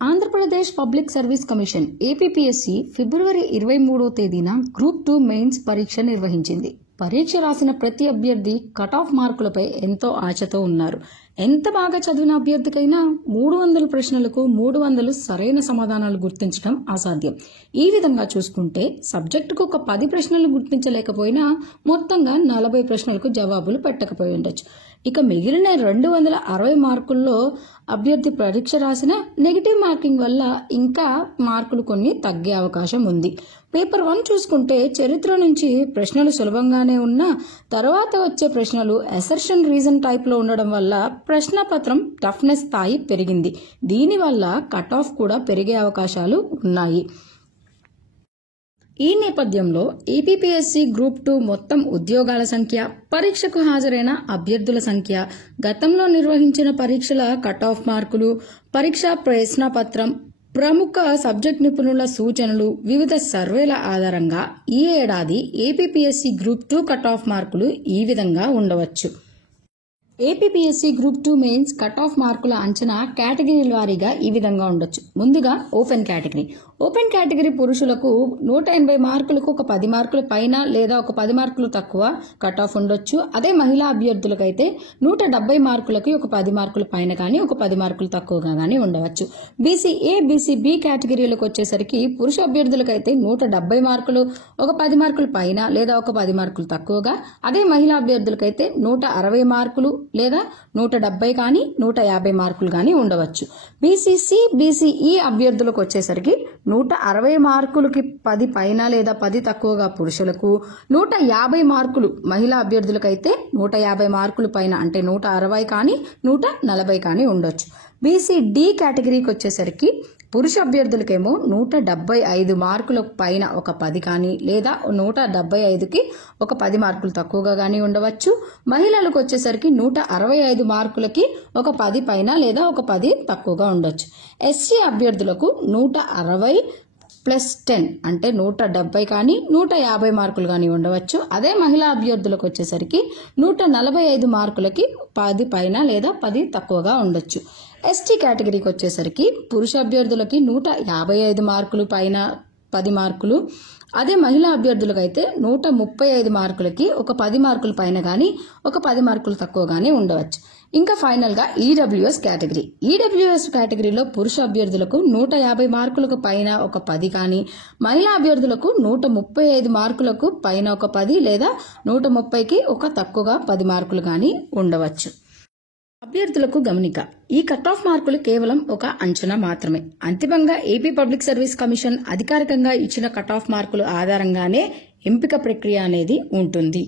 Andhra Pradesh public service commission APPSC February 23వ తేదీన group 2 mains పరీక్ష నిర్వహించింది. పరీక్ష రాసిన ప్రతి అభ్యర్థి కట్ ఆఫ్ మార్కులపై ఎంతో ఆశతో ఉన్నారు. ఎంత బాగా చదివిన అభ్యర్థికైనా 300 ప్రశ్నలకు 300 సరైన సమాధానాలు గుర్తించడం అసాధ్యం. ఈ విధంగా చూసుకుంటే సబ్జెక్టుకు ఒక 10 ప్రశ్నలు గుర్తించలేకపోయినా మొత్తంగా 40 ప్రశ్నలకు జవాబులు పెట్టకపోయి ఉండొచ్చు. ఇక మిగిలిన 260 మార్కుల్లో అభ్యర్థి పరీక్ష రాసిన నెగిటివ్ మార్కింగ్ వల్ల ఇంకా మార్కులు కొన్ని తగ్గే అవకాశం ఉంది. పేపర్ 1 చూసుకుంటే చరిత్ర నుంచి ప్రశ్నలు సులభంగానే ఉన్నా తర్వాత వచ్చే ప్రశ్నలు అసర్షన్ రీజన్ టైప్ లో ఉండడం వల్ల ప్రశ్నపత్రం టఫ్నెస్ స్థాయి పెరిగింది. దీనివల్ల కట్ ఆఫ్ కూడా పెరిగే అవకాశాలు ఉన్నాయి. ఈ నేపథ్యంలో ఏపీపీఎస్సీ గ్రూప్ 2 మొత్తం ఉద్యోగాల సంఖ్య, పరీక్షకు హాజరైన అభ్యర్థుల సంఖ్య, గతంలో నిర్వహించిన పరీక్షల కట్ ఆఫ్ మార్కులు, పరీక్షా ప్రశ్నపత్రం, ప్రముఖ సబ్జెక్ట్ నిపుణుల సూచనలు, వివిధ సర్వేల ఆధారంగా ఈ ఏడాది ఏపీపీఎస్సీ గ్రూప్ 2 కట్ ఆఫ్ మార్కులు ఈ విధంగా ఉండవచ్చు. APPSC group 2 mains cut off మార్కుల అంచనా కేటగిరీల వారీగా ఈ విధంగా ఉండొచ్చు. ముందుగా ఓపెన్ కేటగిరీ. ఓపెన్ కేటగిరీ పురుషులకు 180 మార్కులకు ఒక 10 మార్కుల పైన లేదా ఒక 10 మార్కులు తక్కువ కట్ ఆఫ్ ఉండొచ్చు. అదే మహిళా అభ్యర్థులకైతే 170 మార్కులకి ఒక 10 మార్కుల పైన కానీ ఒక 10 మార్కులు తక్కువగా కానీ ఉండవచ్చు. బీసీఏ, బీసీబీ కేటగిరీలకు వచ్చేసరికి పురుష అభ్యర్థులకైతే 170 మార్కులు ఒక 10 మార్కుల పైన లేదా ఒక 10 మార్కులు తక్కువగా, అదే మహిళా అభ్యర్థులకైతే 160 మార్కులు లేదా 170 కానీ 150 మార్కులు కానీ ఉండవచ్చు. బీసీసీ, బీసీఈ అభ్యర్థులకు వచ్చేసరికి 160 మార్కులకి 10 పైన లేదా 10 తక్కువగా పురుషులకు, 150 మార్కులు మహిళా అభ్యర్థులకైతే 150 మార్కులు పైన అంటే 160 కానీ 140 కానీ ఉండొచ్చు. బీసీడీ కేటగిరీకి వచ్చేసరికి పురుష అభ్యర్థులకేమో 175 మార్కులకు పైన ఒక 10 కానీ లేదా 175కి ఒక 10 మార్కులు తక్కువగా కానీ ఉండవచ్చు. మహిళలకు వచ్చేసరికి 165 మార్కులకి ఒక 10 పైన లేదా ఒక 10 తక్కువగా ఉండొచ్చు. ఎస్సీ అభ్యర్థులకు 160 ప్లస్ 10 అంటే 170 కానీ 150 మార్కులు కానీ ఉండవచ్చు. అదే మహిళా అభ్యర్థులకు వచ్చేసరికి 145 మార్కులకి 10 పైన లేదా 10 తక్కువగా ఉండొచ్చు. ఎస్టీ కేటగిరీకి వచ్చేసరికి పురుష అభ్యర్థులకి 155 మార్కులు పైన 10 మార్కులు, అదే మహిళా అభ్యర్థులకైతే 135 మార్కులకి ఒక 10 మార్కుల పైన కానీ ఒక 10 మార్కులు తక్కువ కానీ ఉండవచ్చు. ఇంకా ఫైనల్ గా ఈడబ్ల్యూఎస్ కేటగిరీ. ఈడబ్ల్యూఎస్ కేటగిరీలో పురుష అభ్యర్థులకు 150 మార్కులకు పైన ఒక 10 కానీ, మహిళా అభ్యర్థులకు 135 మార్కులకు పైన ఒక 10 లేదా 130కి ఒక తక్కువగా 10 మార్కులు కానీ ఉండవచ్చు. అభ్యర్థులకు గమనిక. ఈ కట్ ఆఫ్ మార్కులు కేవలం ఒక అంచనా మాత్రమే. అంతిమంగా ఏపీ పబ్లిక్ సర్వీస్ కమిషన్ అధికారికంగా ఇచ్చిన కట్ ఆఫ్ మార్కుల ఆధారంగానే ఎంపిక ప్రక్రియ అనేది ఉంటుంది.